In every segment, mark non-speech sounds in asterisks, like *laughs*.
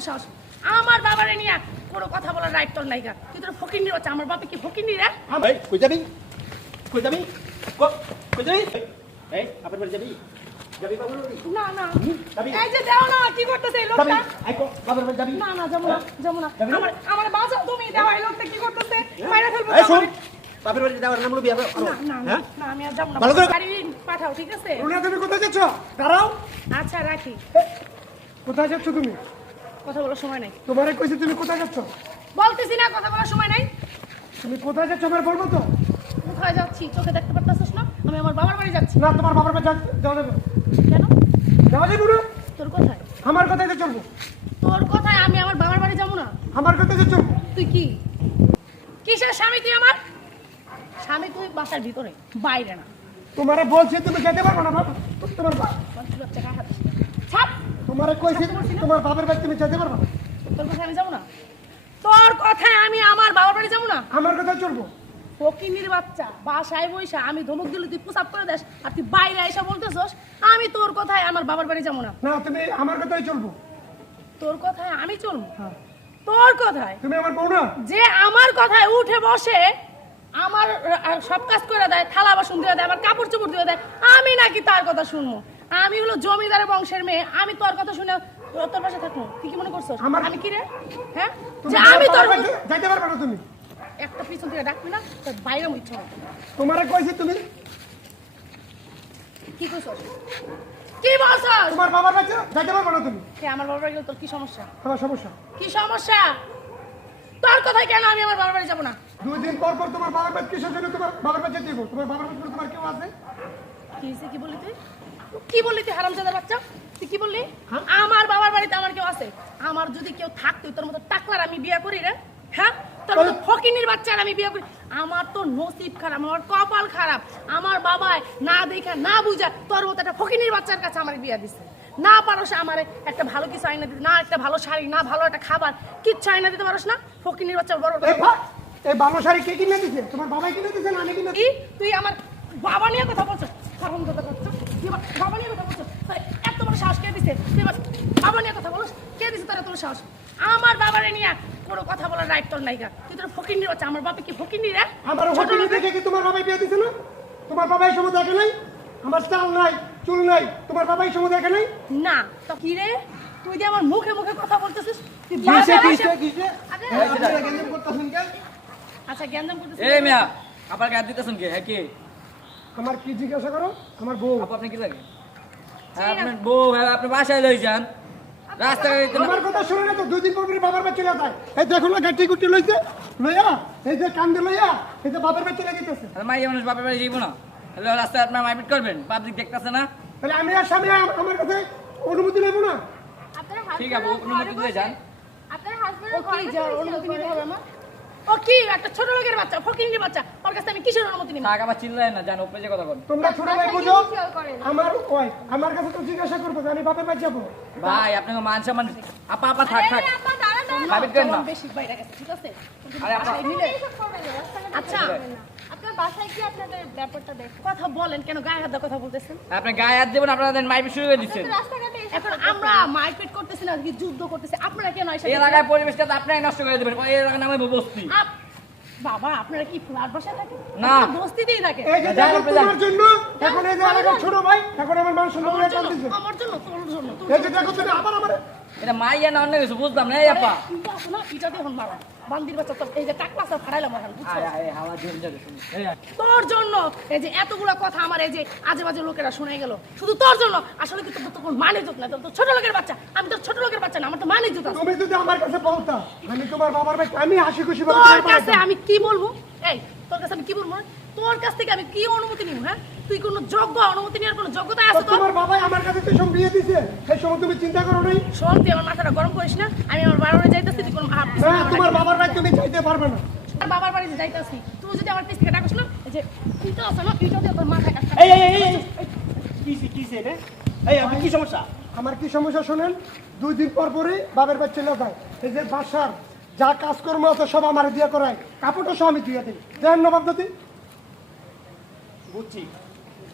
সাহস? আমার বাবারে নিয়ে কোনো কথা বলার রাইট তোর তুই তোর ফকির নিয়ে আমার বাপে কি ফকির এই কই যাবি? কই যাবি? কই যাবি? এই বাড়ি যাবি? যাবি বাপের না না। এই যে দেও না কি করতেছে এই লোকটা? আই কো বাড়ি যাবি? না না যাব না যাব না। আমার আমার বাঁচাও তুমি দেও এই লোকটা কি করতেছে? মাইরা ফেলব এই তো বাপের বাড়ি যাওয়ার নাম লবি না না না, না আমি আর যাব না। ভালো করে- পাঠাও ঠিক আছে? রুনা তুমি কোথায় যাচ্ছ? দাঁড়াও। আচ্ছা রাখি। কোথায় যাচ্ছ তুমি? কথা বলার সময় নাই। তোমারে কইছি তুমি কোথায় যাচ্ছ? বলতেছি না কথা বলার সময় নাই। তুমি কোথায় যাচ্ছ আমার বলব তো? কোথায় যাচ্ছি? চোখে দেখতে পারতেছিস না? আমি আমার বাবার বাড়ি যাচ্ছি। না তোমার বাবার বাড়ি যাওয়া যাবে। না। কেন? যাওয়া যাবে না? তোর কোথায়। আমার কথাই তো চলবো? তোর কোথায় আমি আমার বাবার বাড়ি যাব না? আমার কথাই তো চলবো? তুই কি? কিসের স্বামী তুই আমার? স্বামী তুই বাসার ভিতরে বাইরে না। তোমারে বলছি তুমি যেতে পারব না বাবা। তোমার বাচ্চা। ছাপ তোমারে কইছি তোমার বাবার বাড়ি তুমি যেতে পারবে তোর কথায় আমি যাব না? তোর কথায় আমি আমার বাবার বাড়ি যাব না? আমার কথাই চলবো? ফকিনির বাচ্চা বাসায় বইসা আমি ধমক দিলে তুই পুসাপ করে দেস আর তুই বাইরে এসে বলতেছস আমি তোর কথায় আমার বাবার বাড়ি যাব না। না তুমি আমার কথাই চলবো। তোর কথায় আমি চলবো? হ্যাঁ। তোর কথায়? তুমি আমার বউ না? যে আমার কথায় উঠে বসে আমার সব কাজ করে দেয় থালা বাসন দিয়ে দেয় আমার কাপড় চোপড় দিয়ে দেয় আমি নাকি তার কথা শুনব? আমি হলো জমিদারের বংশের মেয়ে। আমি তোর কথা শুনে তোর পাশে থাকব। তুই কি মনে করছ আমি কি রে? হ্যাঁ? যে আমি তোর যাইতে পারবে না তুমি। একটা পিছন থেকে ডাকবি না? তোর বাইরে আমার ইচ্ছা হবে। তোমারে কইছি তুমি। কি করছস? কি বলছস? তোমার বাবার বাড়ি যাইতে পারবে না তুমি। কে আমার বাবার বাড়ি গেলে তোর কি সমস্যা? আমার সমস্যা? কি সমস্যা? তোর কথায় কেন আমি আমার বাবার বাড়ি যাব না? দুই দিন পর পর তোমার বাবার বাড়ি কিসের জন্য তোমার বাবার বাড়ি যেতে তোমার বাবার বাড়ি তোমার কেউ আছে? কি হয়েছে কি বললি তুই? কি বললি তুই হারামজাদার বাচ্চা? তুই কি বললি? আমার বাবার বাড়িতে আমার কেউ আছে। আমার যদি কেউ থাকতো তোর মতো টাকলার আমি বিয়ে করি রে। হ্যাঁ? তোর মতো ফকিনির বাচ্চার আমি বিয়ে করি। আমার তো নসিব খারাপ আমার কপাল খারাপ। আমার বাবায় না দেখা না বুঝা তোর মতো একটা ফকিনির বাচ্চার কাছে আমার বিয়ে দিছে। না পারস আমারে একটা ভালো কিছু আইনা দিতে না একটা ভালো শাড়ি না ভালো একটা খাবার কিচ্ছু আইনা দিতে পারস না। ফকিনির বাচ্চা বড় এই ভা- এই বালো শাড়ি কে কিনে দিছে? তোমার বাবাই কিনে দিছে না আমি কিনে তুই আমার বাবা নিয়ে কথা বলছিস কথা আমার বাবা নিয়ে কথা বলছিস এত বড় সাহস কে দিছে? তুই বাবা নিয়ে কথা বলিস? কে দিছে তোর সাহস? আমার বাবারে নিয়ে কোনো কথা বলার রাইট তোর নাইকা তুই তোর ফকির নিয়ে বাচ্চা আমার বাপে কি ফকির নিয়ে রে? আমার হোটেলে লোকের- কি তোমার বাবাই বিয়ে দিছে না? তোমার বাবাই সময় দেখে নাই? আমার চাল নাই চুল নাই তোমার বাবাই সময় দেখে নাই? না তো কি রে? তুই যে আমার মুখে মুখে কথা বলতেছিস তুই কিসে কিসে কিসে করতেছেন কেন? আচ্ছা করতেছিস এই মিয়া আপনার গায়ে দিতেছেন কে? হ্যাঁ কে? আমার কি জিজ্ঞাসা করো? আমার বউ। আপু আপনি কি লাগে? হ্যাঁ আপনার বউ হ্যাঁ আপনি বাসায় লই যান। আমার কথা শুনে না তো দুই দিন পর বাবার বাড়ি চলে যায়। এই দেখো না গাটি গুটি লইছে। লইয়া এই যে কান্দে লইয়া এই যে বাবার বাড়ি চলে যেতেছে আর মাইয়া মানুষ বাপের বাড়ি যাইব না। তাহলে রাস্তায় আপনার মারপিট করবেন পাবলিক দেখতেছে না। তাহলে আমি আর স্বামী আম- আমার কাছে অনুমতি নেব না। ঠিক আছে অনুমতি দিয়ে যান। আপনার কি অনুমতি নিতে হবে আমার। ও কি একটা ছোট লোকের বাচ্চা ফকির বাচ্চা। ওর কাছে আমি কিসের অনুমতি নিব? থাক আবার চিল্লায় না জান উপরে কথা বল। তোমরা ছোট ভাই বুঝো? গিয়ে খেয়াল করেন। আমার ওই আমার কাছে তো জিজ্ঞাসা করব যে আমি বাপের বাড়ি ভাই আপনাকে মান সম্মান আপা আপা থাক থাক। আরে আপা দাঁড়ান দাঁড়ান মারপিট করেন না? বেশি বাইরে গেছে ঠিক আছে? আরে আপা। বাসায় নিলে এইসব করবেন না, রাস্তাঘাটে আচ্ছা। আপনার বাসায় কি আপনাদের ব্যাপারটা দেখেন কথা বলেন। কেন গায়ে হাত কথা বলতেছেন? আপনি গায়ে হাত দেবেন আপনাদের মারপিট শুরু করে দিচ্ছেন। রাস্তাঘাটে এখন *laughs* আমরা মারপিট করতেছি না কি যুদ্ধ করতেছি। আপনারা কেন এসে এই এলাকার পরিবেশটা তো আপনারাই নষ্ট করে দেবেন। এই এলাকার নামে বস্তি। বাবা আপনারা কি ফ্ল্যাট বাসায় থাকেন? না। বস্তিতেই থাকেন। এই যে দেখো তোমার জন্য এখন এই যে এলাকার ছোট ভাই এখন আমার মান সম্মান করে কান্দিছে আমার জন্য তোর জন্য এই যে দেখো তুমি আবার আমার। এটা মাইয়া না অন্য কিছু বুঝলাম না এই আপা। না ইটা দিয়ে হন মারা। বান্দির বাচ্চা তো এই যে ফাড়াইলাম এখন বুঝছ? আয়। তোর জন্য এই যে এতগুলো কথা আমার এই যে আজে বাজে লোকেরা শুনে গেল শুধু তোর জন্য? আসলে কি তোর তো কোনো মানে জুত না? তোর ছোট লোকের বাচ্চা আমি তো ছোট লোকের বাচ্চা না আমার তো মানে জুত তুমি যদি আমার কাছে বলতা আমি তোমার বাবার ভাই আমি হাসি খুশি তোর কাছে আমি কি বলব? এই তোর কাছে আমি কি বলব তোর কাছ থেকে আমি কি অনুমতি নিব হ্যাঁ? তুই কোনো যোগ্য অনুমতি নেওয়ার কোনো যোগ্যতা আছে তোর তোমার বাবাই আমার কাছে তো সব বিয়ে দিছে তুমি চিন্তা করো নাই। শোন তুই আমার মাথাটা গরম করিস না আমি আমার বাবার বাড়ি যাইতেছি তুই কোনো আমার তোমার বাড়ি। বাবার ভাই তুমি চাইতে পারবে না। আর বাবার বাড়িতে যাইতেছি। তুই যদি আমার পিছ থেকে ডাকিস না এই যে তোর এই এই এই, রে এই আপনি কি সমস্যা? আমার কি সমস্যা শোনেন? দুই দিন পর পরই বাবার বাড়ি চলে যায়। এই যে বাসার যা কাজকর্ম আছে সব আমার দিয়ে করায়। কাপড়টা সব আমি দিয়ে দিই। দেন নবাব দাদি বুঝছি।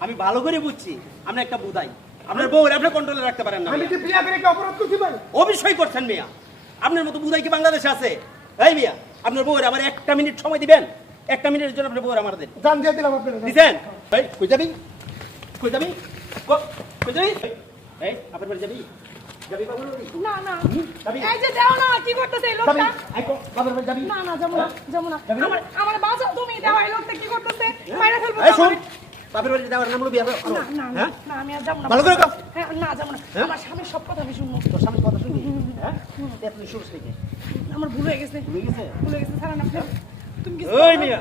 আমি ভালো করে বুঝছি। আপনি একটা বুদাই। আপনার বউ আপনি কন্ট্রোলে রাখতে পারেন না আমি কি বিয়া করে কি অপরাধ করছি ভাই অবশ্যই করছেন মিয়া। আপনার মতো বুধাই কি বাংলাদেশে আছে? এই মিয়া আপনার বউয়ের আমার একটা মিনিট সময় দিবেন? একটা মিনিটের জন্য আপনার বউয়ের আমার দেন। জান দিয়ে দিলাম আপনার দিছেন? এই কই যাবি? কই যাবি? কই যাবি? এই আপনার বাড়ি যাবি? না না। এই যে দাও না কি করতেছে এই লোকটা? আই কো বাবার বাড়ি যাবি? না না যাব না যাব না। আমার আমার বাঁচাও তুমি দাও এই লোকটা কি করতেছে? মাইরা ফেলব এই শোন। আমারে। বাপের বাড়ি যাওয়ার নাম লবি না না না, হ্যাঁ? না আমি আর যাব না। ভালো করে। হ্যাঁ না যাব না। হ্যাঁ? আমার স্বামীর সব কথা আমি শুনব। তোর স্বামীর কথা শুনি হ্যাঁ? শুরু থেকে। আমার ভুল হয়ে গেছে। ভুলে গেছে? ভুল হয়ে গেছে ছাড়া না তুমি কিছু ওই মিয়া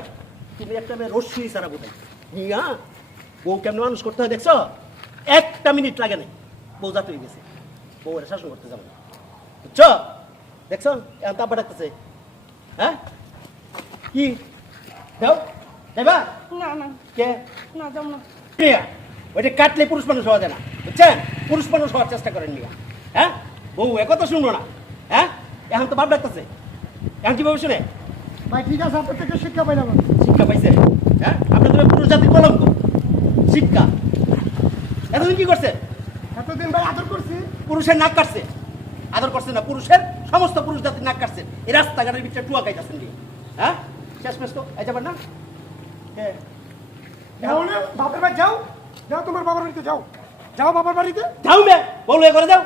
তুমি একটা মেয়ে রশ্মি সারা বোধ মিয়া বউ কেমন মানুষ করতে হয় দেখছ? একটা মিনিট লাগে নাই। বউ জাত হয়ে গেছে। বউ এটা শাসন করতে যাবে না। বুঝছ? দেখছ? এখন তাপা ডাকতেছে। হ্যাঁ? কি? যাও যাইবা না না। কে? না যাব না। ওইটা কাটলে পুরুষ মানুষ হওয়া যায় না বুঝছেন? পুরুষ মানুষ হওয়ার চেষ্টা করেন মিয়া হ্যাঁ? বউ একথা শুনব না। হ্যাঁ? এখন তো বাপ ডাকতেছে। এখন কীভাবে শুনে? ভাই ঠিক আছে আপনার থেকে শিক্ষা পাইলাম। শিক্ষা পাইছে? হ্যাঁ? আপনাদের পুরুষ জাতির কলঙ্ক। শিক্ষা। এতদিন কি করছে? এতদিন ভাই আদর করছি। পুরুষের নাক কাটছে। আদর করছে না পুরুষের সমস্ত পুরুষ জাতির নাক কাটছে। এই রাস্তাঘাটের ভিতরে টুয়া খাইতেছেন দিয়ে হ্যাঁ? শেষ মেশ তো এই যাবেন না? বাপের বাড়ি যাও। যাও তোমার বাবার বাড়িতে যাও। যাও বাবার বাড়িতে। যাও মে বলো এ করে যাও।